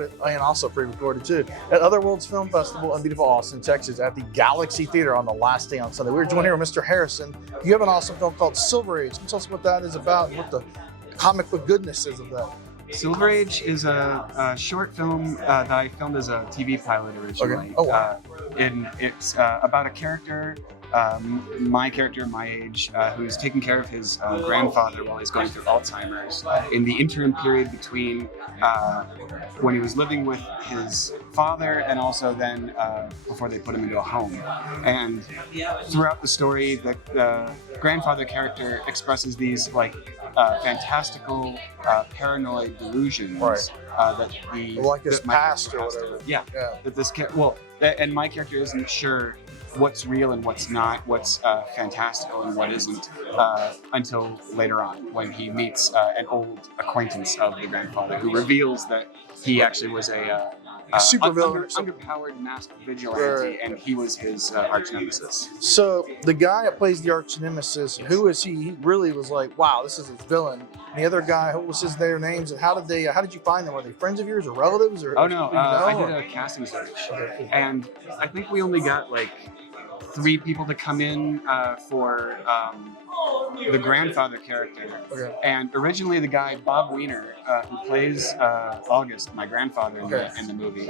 recorded, and also pre-recorded too, at Otherworlds Film Festival in beautiful Austin, Texas, at the Galaxy Theater on the last day on Sunday. We were joined here with Mr. Harrison. You have an awesome film called Silver Age. Can you tell us what that is about and what the comic book goodness is of that? Silver Age is a short film that I filmed as a TV pilot originally. Okay. Oh, wow. And it's about a character, my character, my age, who's taking care of his grandfather while he's going through Alzheimer's in the interim period between when he was living with his father and also then before they put him into a home. And throughout the story, the grandfather character expresses these like fantastical paranoid delusions that the like his past or whatever. Yeah. That this and my character isn't sure what's real and what's not, what's fantastical and what isn't, until later on when he meets an old acquaintance of the grandfather who reveals that he actually was a super villain, underpowered masked vigilante, and he was his arch nemesis. So the guy that plays the arch nemesis, who is he? He really was like, wow, this is his villain. And the other guy, what was their names, and how did you find them? Were they friends of yours or relatives? Or oh no, I did a casting search, and I think we only got like 3 people to come in for the grandfather character. Okay. And originally the guy, Bob Weiner, who plays August, my grandfather in the movie,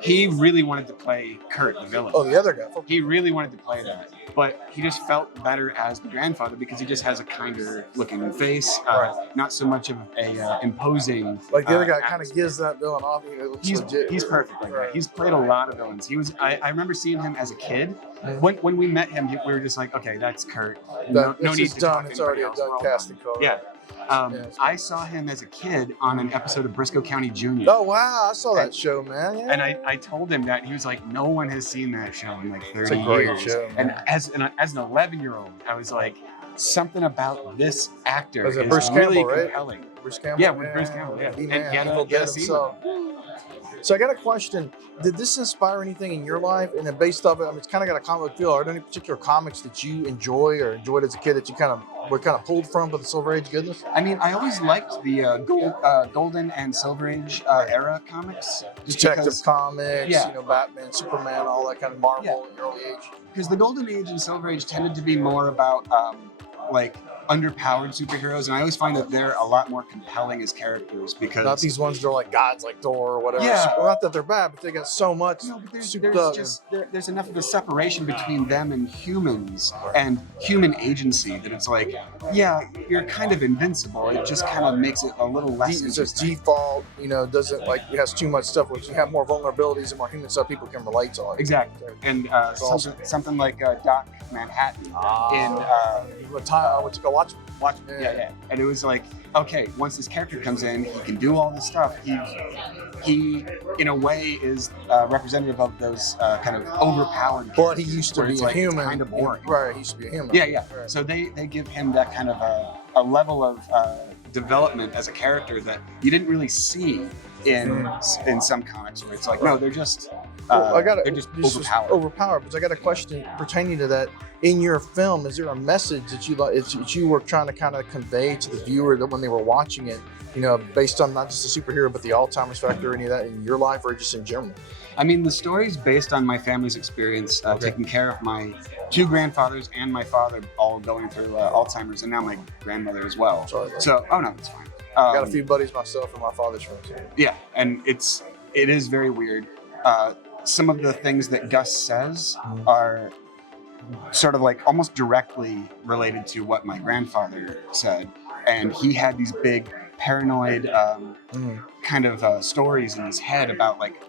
he really wanted to play Kurt, the villain. Oh, the other guy. He really wanted to play that. But he just felt better as the grandfather because he just has a kinder looking face, not so much of a imposing. Like the other guy kind of gives that villain off. He's perfect like that. He's played a lot of villains. I remember seeing him as a kid. When we met him, we were just like, okay, that's Kurt. No need to talk to It's already a anybody done else. casting call. Yeah. I saw him as a kid on an episode of Briscoe County Jr. Oh wow, I saw that show, man. Yeah. And I told him that, and he was like, no one has seen that show in like 30 It's a great years. show, and as an 11-year-old, I was like, something about this actor Was is it Bruce really Campbell, right? compelling. Bruce Campbell? Yeah, with Bruce Campbell, yeah. He And he had Evil a Dead scene himself. So I got a question. Did this inspire anything in your life? And then based off it, I mean, it's kind of got a comic book feel. Are there any particular comics that you enjoy or enjoyed as a kid that you were pulled from for the Silver Age goodness? I mean, I always liked the Golden and Silver Age era comics. Detective comics, yeah. Batman, Superman, all that kind of Marvel in your early age. Because the Golden Age and Silver Age tended to be more about like underpowered superheroes, and I always find that they're a lot more compelling as characters because not these ones that are like gods like Thor or whatever. Yeah. Well, not that they're bad, but they got so much. No, but there's enough of a separation between them and humans and human agency that it's like, yeah, you're kind of invincible. It just kind of makes it a little less It's just interesting. default, doesn't like it has too much stuff. Which you have more vulnerabilities and more human stuff people can relate to. Exactly. And something like Doc Manhattan went to go watch. Yeah. And it was like, okay, once this character comes in, he can do all this stuff. He in a way is representative of those kind of overpowered. But he used to be a human. Kind of boring. Right, he used to be a human. Yeah. Right. So they give him that kind of a level of development as a character that you didn't really see in some comics where it's like, no, they're just they're just overpowered. But I got a question pertaining to that. In your film, is there a message that you were trying to kind of convey to the viewer that when they were watching it, based on not just the superhero but the Alzheimer's factor or any of that in your life or just in general? I mean, the story's based on my family's experience taking care of my 2 grandfathers and my father all going through Alzheimer's, and now my grandmother as well. Sorry, so, oh no, it's fine. I got a few buddies myself and my father's friends. Yeah, and it is very weird. Some of the things that Gus says are sort of like almost directly related to what my grandfather said, and he had these big paranoid kind of stories in his head about like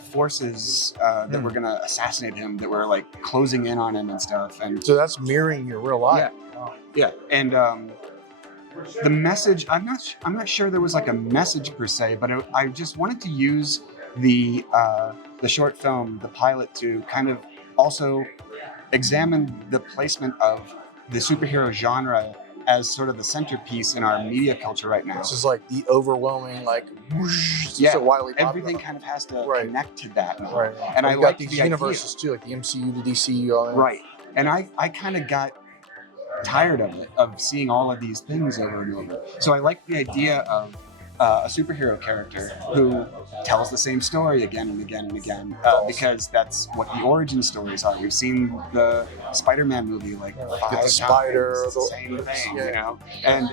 forces that were going to assassinate him, that were like closing in on him and stuff. And so that's mirroring your real life. Yeah. And the message, I'm not sure there was like a message per se, but I just wanted to use the short film, the pilot, to kind of also examine the placement of the superhero genre as sort of the centerpiece in our media culture right now. This is like the overwhelming, like, whoosh, yeah, so widely everything kind of has to connect to that now. Right. And I got like these universes too, like the MCU, the DCU, all that. Right. And I kind of got tired of it, of seeing all of these things over and over. So I like the idea of a superhero character who tells the same story again and again and again, because that's what the origin stories are. We've seen the Spider-Man movie like Get 5 the times. spider, It's the the- same thing, yeah. you know. And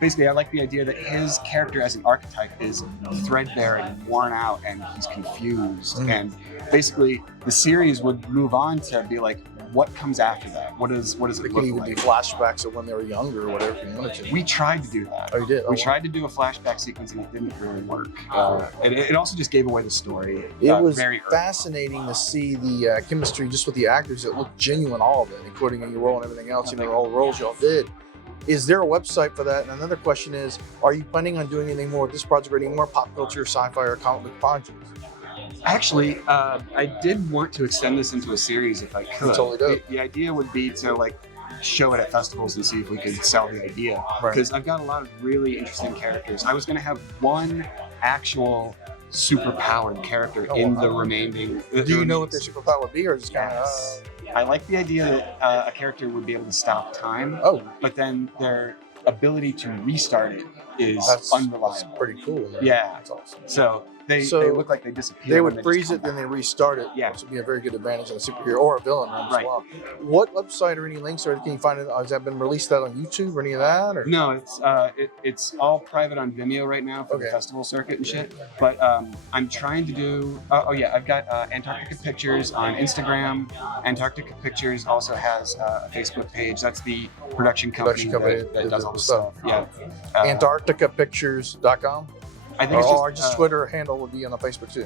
basically, I like the idea that his character as an archetype is threadbare and worn out, and he's confused. Mm. And basically, the series would move on to be like, what comes after that? What does It it could look even like? be flashbacks of when they were younger or whatever if you wanted to. We tried to do that. Oh, you did? Oh, We wow. tried to do a flashback sequence and it didn't really work. It also just gave away the story. It was very early. fascinating to see the chemistry just with the actors. It looked genuine, all of it, including in your role and everything else, all the roles y'all did. Is there a website for that? And another question is, are you planning on doing anything more with this project or any more pop culture, sci-fi, or comic book projects? Actually, I did want to extend this into a series if I could. Totally dope. The idea would be to like show it at festivals and see if we could sell the idea. Right. Because I've got a lot of really interesting characters. I was going to have one actual super-powered character Oh, in wow. the remaining. Do you know what their superpower would be, or just kind of? Yes. I like the idea that a character would be able to stop time, Oh, but then their ability to restart it is that's unreliable. pretty cool. Man. Yeah. That's awesome. So they So look like they disappear. They when would just freeze come it, then back. they restart it. Yeah. Which would be a very good advantage in a superhero or a villain realm as Right. well. What website or any links or can you find it? Has that been released out on YouTube or any of that? Or No, it's all private on Vimeo right now for the Okay. festival circuit and shit. But I'm trying to do. I've got Antarctica Pictures on Instagram. Antarctica Pictures also has a Facebook page. That's the production company, that does all the stuff. Yeah. AntarcticaPictures.com? I think it's Or just, just Twitter handle would be on the Facebook too.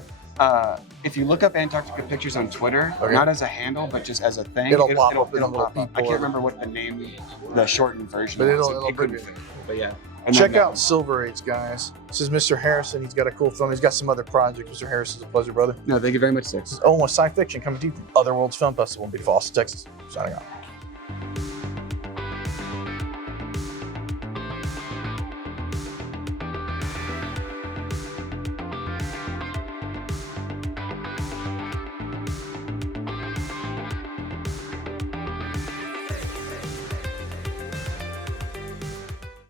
if you look up Antarctica Pictures on Twitter, Okay. not as a handle, but just as a thing, It'll pop up in the it'll little pop up. I people. can't remember what the name, the shortened version. But was. it'll It bring couldn't it. fit. But yeah. And Check then, out Silver Age, guys. This is Mr. Harrison. He's got a cool film. He's got some other projects. Mr. Harrison's a pleasure, brother. No, thank you very much, sir. This is Almost Sci Fiction coming to you from Otherworlds Film Festival in beautiful Austin, Texas. Signing off.